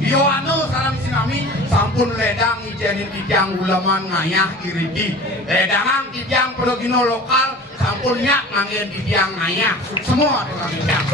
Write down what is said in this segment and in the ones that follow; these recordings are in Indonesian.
Yo anu salam sinami sampun ledang ijenin tijang ulaman ngayah iridi. Ledangan tijang pelogino lokal sampun nyak ngangin tijang ngayah. Semua orang tijang.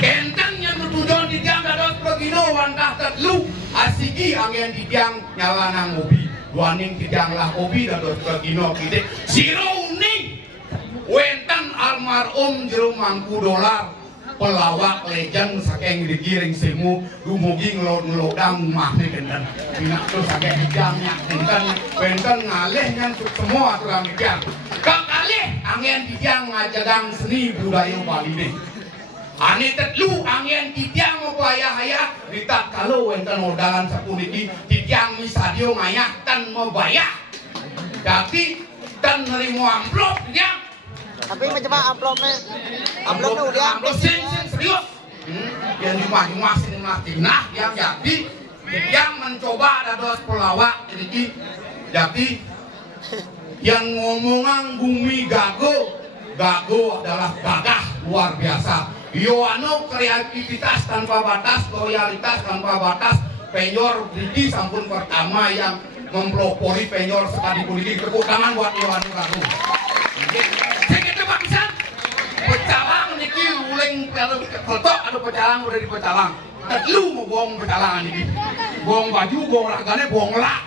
Kentang yang bertujuan tijang dados pelogino wantah tetlu. Asigi angin tijang nyala nang mobi. Duaning tijang lah mobi dados pelogino kide. Siro uning. Wenten almarhum jero mangku dolar. Pelawak legend saking digiring semu dumugi ngelodang mah nih kenten minak tuh saking dijangnya kenten wenten ngalih ngan semua tukang dijang kekalih angin dijang ngajagang seni budaya Bali nih ani tetlu angin dijang membayah-hayah ditak kalau wenten modalan sapuniki dijang misadio ngayah tan membayah jadi tan nerimo amplop dijang tapi mencoba amplopnya udah amplop serius yang dimasing-masing nah yang jadi yang mencoba dados pelawak jadi yang ngomongan bumi gago adalah gagah luar biasa yoano kreativitas tanpa batas loyalitas tanpa batas penyor Diki sampun pertama yang mempelopori penyor sekali politik tepuk tangan buat yoano gago pecalang niki uling foto ada pecalang udah di pecalang lu mau bohong pecalangan ini bohong baju bohong ragane bohong lak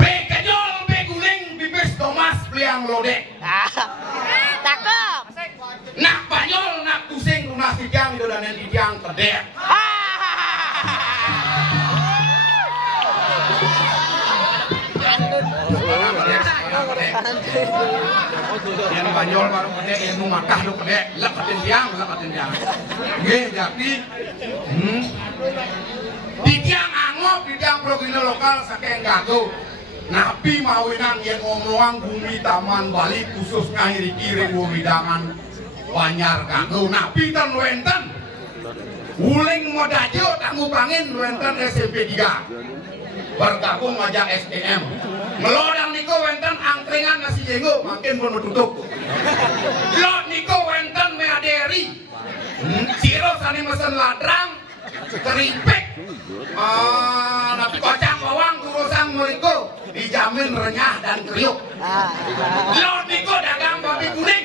be kenyol be guling bibis Thomas Pliang lodek cakep nak banyol nak pusing lunas tijang itu dan yang tijang kedek yang banyol baru kedek yang makah lu kedek lekatin tiang nggih jadi tijang angop tijang progino lokal saking gago napi mawinan yang ngomongan bumi taman Bali khusus ngahiri kiri widangan Banyar gago napi tan wenten uling modajo tangguh pangin wenten SMP 3 bergabung aja SDM melodang niko wenten angkringan nasi jenggo makin pun tutup lot niko wenten meaderi siro sani mesen ladrang keripik tapi kocang bawang kurusang muliko dijamin renyah dan kriuk lot niko dagang babi kuning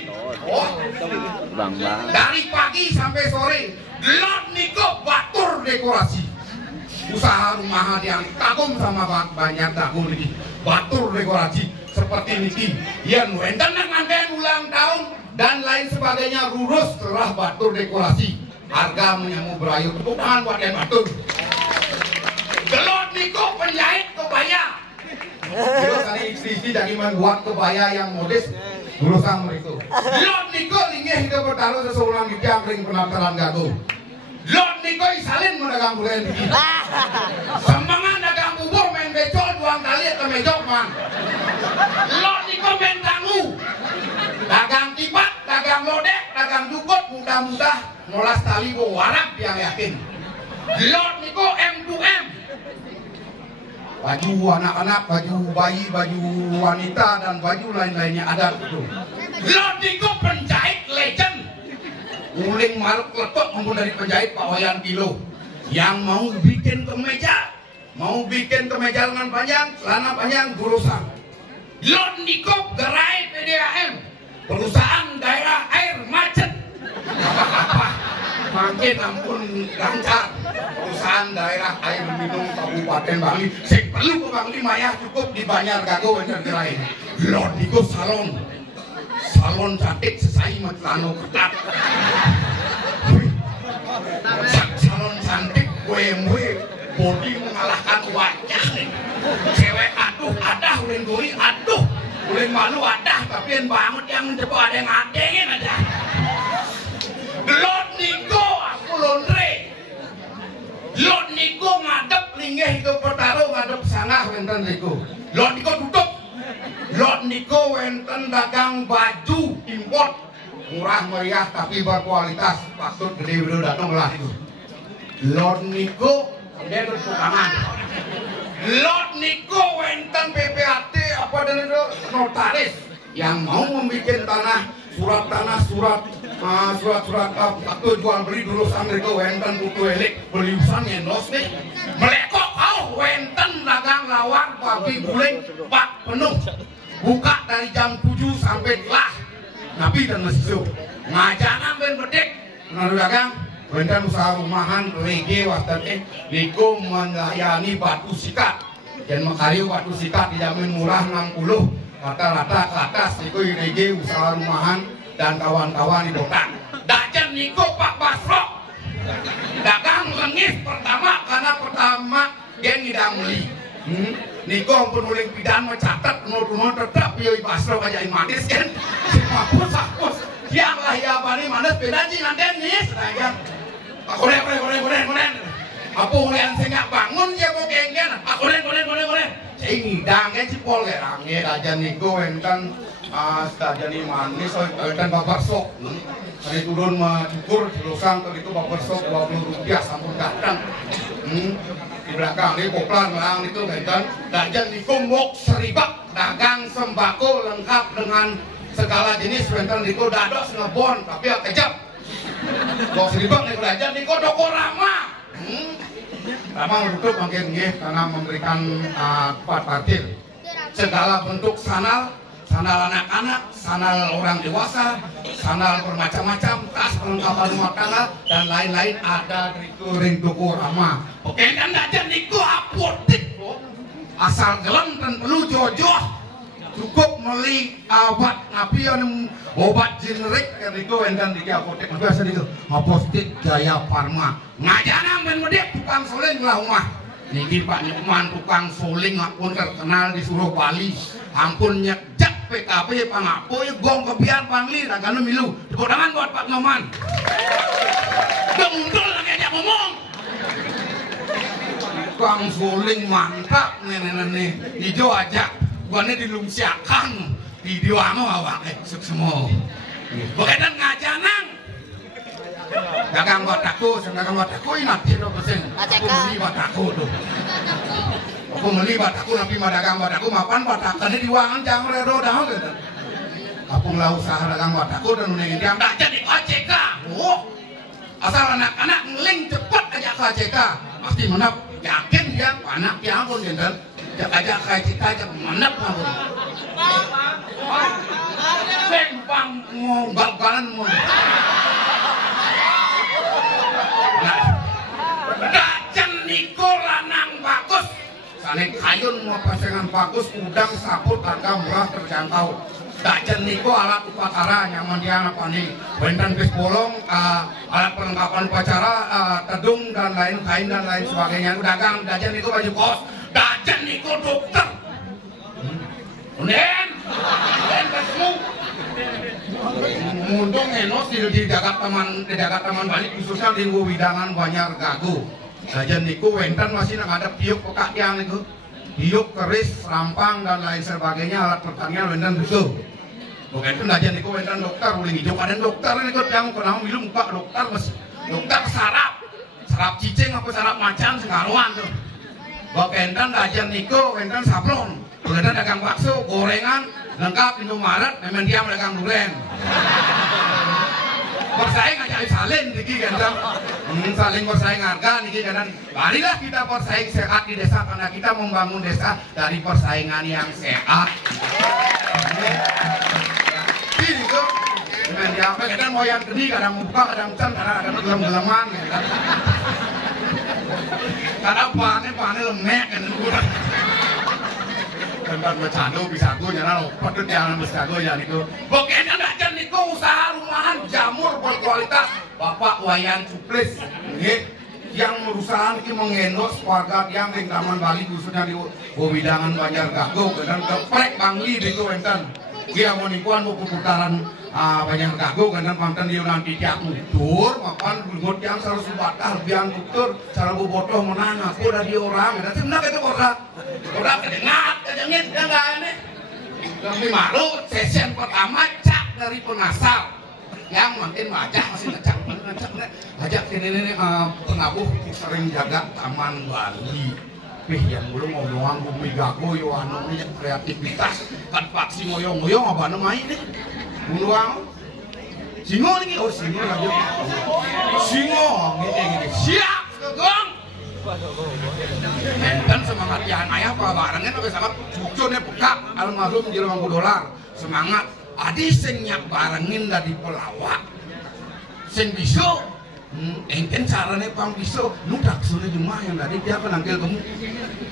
dari pagi sampai sore lot niko batur dekorasi usaha rumahan yang kagum sama banyak tahun ini batur dekorasi seperti niki yang wenten nanggain ulang tahun dan lain sebagainya lurus setelah batur dekorasi harga menyamu berayu tepuk tangan buat yang batur gelot niko penjahit kebaya terus kali istri dari membuat kebaya yang modis lurusang mereka gelot niko linggih hidup bertaruh seseorang di jangkring penataran gago lot niko isalin mendagang bulan ini sembangan dagang bubur main becol buang kali ke mejok man lot niko main tanggu dagang tibat dagang lodek dagang jukut mudah-mudah molas tali warak yang yakin lot niko M2M baju anak-anak baju bayi baju wanita dan baju lain-lainnya ada itu lot niko penjahit legend uling maruk letok maupun dari penjahit Pak Wayan Kilo yang mau bikin kemeja lengan panjang celana panjang gurusan lot nikop gerai PDAM perusahaan daerah air macet apa makin ampun lancar perusahaan daerah air minum Kabupaten Bali sing perlu ke Bali maya cukup di Banyar Gago bener gerai lot nikop salon cantik sesai matlano ketat salon cantik BMW body mengalahkan wajah nih cewek aduh adah ulen gori aduh ulen malu adah tapi yang banget yang cepo ada yang adengin aja lot niko aku londre lot niko ngadep linggih ke pertaruh ngadep sangat wenten niko lot niko tutup lot niko wenten dagang baju import murah meriah tapi berkualitas patut gede udah datang lah itu lot niko dia bersukangan lot niko wenten PPAT apa dan itu notaris yang mau membuat tanah surat tanah, surat waktu jual beli dulu sambil ke wenten buku elik beliusan ngendos nih melekok kau wenten dagang lawar babi guling pak penuh buka dari jam 7 sampai lah nabi dan masjid ngajanan ben bedek menaruh dagang wenten usaha rumahan rege waktu niku melayani batu sikat dan mengkayu batu sikat dijamin murah 60 rata-rata ke atas niku rege usaha rumahan dan kawan-kawan di kota. Dajan niku Pak Basro dagang lengis pertama karena pertama dia ngidang beli. Niku ampun uling pidan mencatat menurut tetap yoi Basro aja manis kan. Hapus yang lah ya bani manis beda sih nanti nih sedangkan. Koren. Apa ulian sengak bangun ya kok genggen. Koren. Saya ngidang kan si pol kerangnya dajan niku enten stadion manis, dan bapak sok. Hari turun mencukur, terusan ke itu bapak sok 20 rupiah sampun datang. Di belakang ini koplan melang itu ngeten. Dajan niku mok seribak dagang sembako lengkap dengan segala jenis. Ngeten niku dados ngebon tapi ya kejap. Mok seribak niku dajan niku dokorama. Rama untuk makin nggih karena memberikan tempat parkir. Segala bentuk sandal anak-anak, sandal orang dewasa, sandal bermacam-macam, tas perlengkapan rumah tangga dan lain-lain ada di ring toko Rama. Oke kan dajan niku apotik asal gelem dan perlu jojoh cukup beli obat nabi obat generik kan niku enten di apotek biasa niku apotek Jaya Farma ngajana men medek tukang soling lah omah. Niki Pak Nyukman tukang soling pun terkenal di Suruh Bali. Ampun nyejak PKB pangapoy gong kebiar pangli ragana milu. Kodangan buat Pak Noman. Udah muncul lagi aja ngomong. Tukang soling mantap nenek hijau aja. Guanya dilungsiakan video anu awak semua. Bukan ngajanang. Dagang bataku, dagang bataku ini nanti lo pesen. Aku beli bataku tuh. Aku beli bataku nanti mah dagang bataku mapan batakannya di wangan jangan redo dah gitu. Aku nggak usaha dagang bataku dan udah yang tak jadi KCK. Oh, asal anak-anak ngeling cepet aja KCK. Pasti menap yakin dia anak yang pun gitu. Aja KCK aja menap pun. Sempang mau gal-galan mau. Dajan niku lanang bagus. Saling kayun mau pasangan bagus, udang saput harga murah terjangkau. Dajan niku alat upacara nyaman dia apa nih? Benten bis bolong, alat perlengkapan upacara, tedung dan lain kain dan lain sebagainya. Dagang dajan niku baju kos. Dajan niku dokter. Unden ketemu. Mundung enos di Jagat Taman Bali khususnya di Widangan Banjar Gago. Dajan niku wenten masih ada piuk pekak yang niku. Piuk, keris, rampang dan lain sebagainya alat pertanian wenten butuh. Bukan itu dajan niku wenten dokter uling hijau ada dokter niku yang kenal milu muka dokter masih. Dokter sarap cicing apa sarap macan sengaruan tuh. Bukan dajan niku wenten sablon. Udah dagang bakso, gorengan, lengkap Indomaret, memang dia dagang duren. Bersaing aja salin niki kan, saling bersaing harga niki kan. Marilah kita bersaing sehat di desa karena kita membangun desa dari persaingan yang sehat. Ini tuh, memang dia kadang mau yang gede, kadang buka, kadang can, kadang gelem-geleman. Kadang panen lemek kan. Tempat bercando bisa gue nyala pedut yang bercando ya niku. Pokoknya dajan niku usaha rumahan jamur berkualitas. Bapak Wayan Suplis nggih yang berusaha niki mengendos warga yang ing Taman Bali khususnya di Widangan Banjar Gago dan keprek Bangli niku wenten. Dia mau nikuan mau putaran Banjar Gago kan mantan dia nanti tiap mutur mapan bungut yang selalu subatar biang tutur cara bobotoh menang aku udah di orang dan sebenarnya itu orang kedengar kedengit ya nggak aneh kami malu sesi pertama cak dari pengasal yang makin wajah masih ngecak ngajak ini pengabuh sering jaga Taman Bali. Yang belum ngomong bumi gago yo anu kreativitas kan paksi moyong-moyong apa namanya ini bunuang Singo nih, oh singo lagi. Singo, gini. Siap, Gong. Enten semangat yang ayah apa barangnya tapi sangat cucunya peka almarhum $50. Semangat. Adi sing nyak barengin dari pelawak. Sing bisa. Enten caranya pang bisa. Nu daksune cuma yang tadi dia penangkil kamu.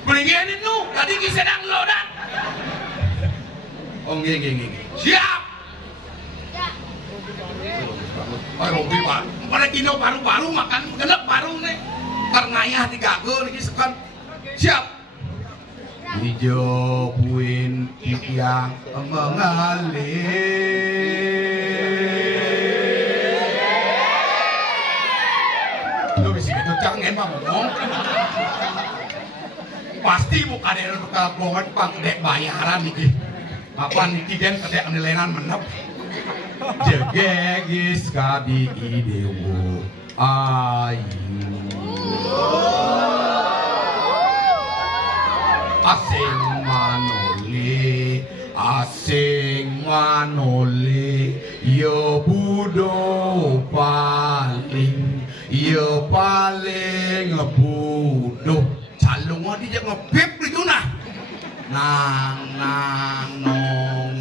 Peninggianin nu, tadi kisedang lo dah. Oh nggih. Siap. Baru pak, pada kino baru makan genep baru nih. Karena ayah digagal nih sekan. Siap. Hijau puin yang mengalir. Lu bisa gitu cangen bang ngomong. Pasti bukan ada kebohongan pang dek bayaran nih. Apa nih den kedek nilainan menep. Jegegis kadi idewo ayu asing manole yo budo paling budo calung di jak ngepip itu nah nang nong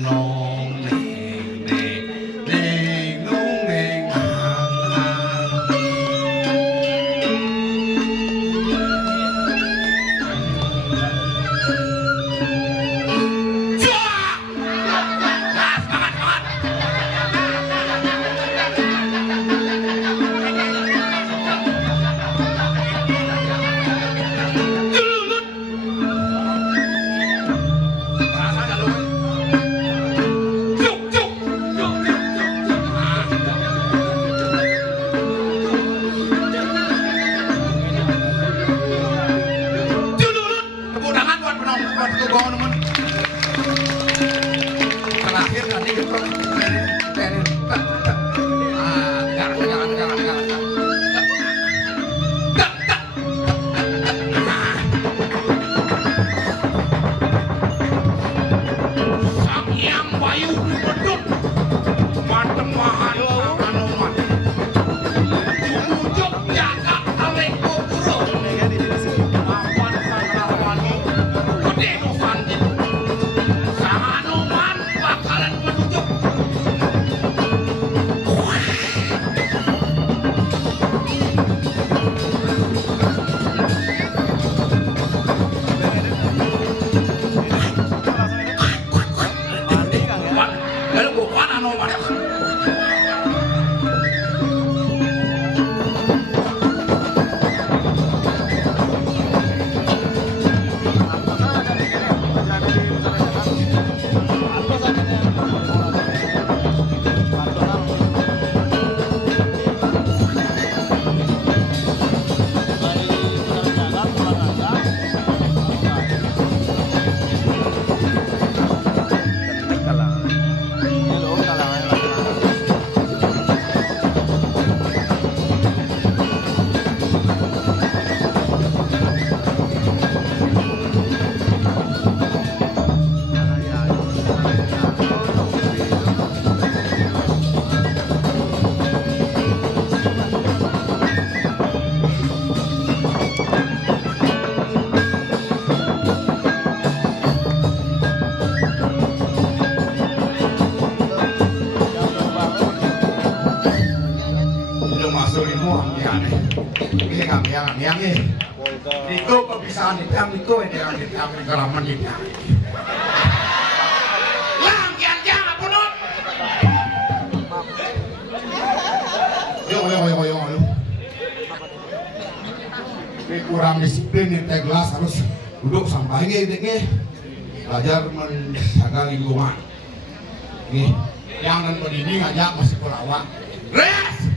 itu kebiasaan itu yang kelaman itu. Lang yang apa non? Yo. Ini kurang disiplin nih teh gelas harus duduk sampai nih belajar menjaga lingkungan. Nih yang dan berdiri ngajak masih pelawak. Res.